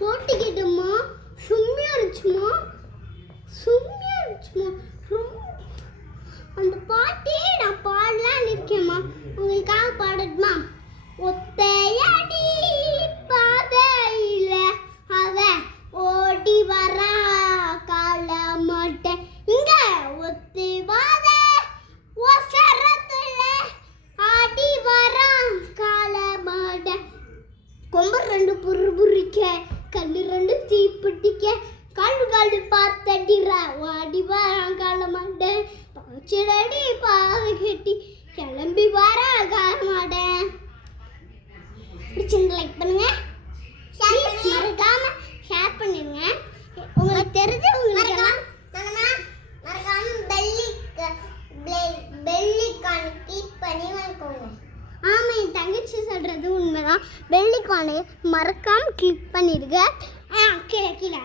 போட்டிக்கிட்டோமா சும்மியா இருந்துச்சுமா அந்த பாட்டே நான் பாடலான்னு இருக்கேம்மா. உங்களுக்காக பாடட்டுமா? ஒத்தையடி பாதையில அவ ஓடி வரா கால மாட்டேன் இங்க ஒத்தி வாத ஒசரத்துல ஆடி வரா கால மாட்டேன் கொம்பு ரெண்டு புரிக்க கண்ணு ரெண்டு தீப்பிடிக்க காலு பார்த்தடிற வாடி வரான் கால மாட்டேன் பாச்சடி பாதை கட்டி கிளம்பி வரா கால மாட்டேன். பிடிச்சிருந்தா லைக் பண்ணுங்க, மறக்காம ஷேர் பண்ணிருங்க. உங்களுக்கு தெரிஞ்சவங்களுக்கெல்லாம் மறக்காம பெல்லிக்கான கிளிக் பண்ணி வாங்கிக்கோங்க. ஆமா, என் தங்கச்சி சொல்றது உண்மைதான். பெல்லிக்கானை மறக்காம கிளிக் பண்ணிருங்க. கீழே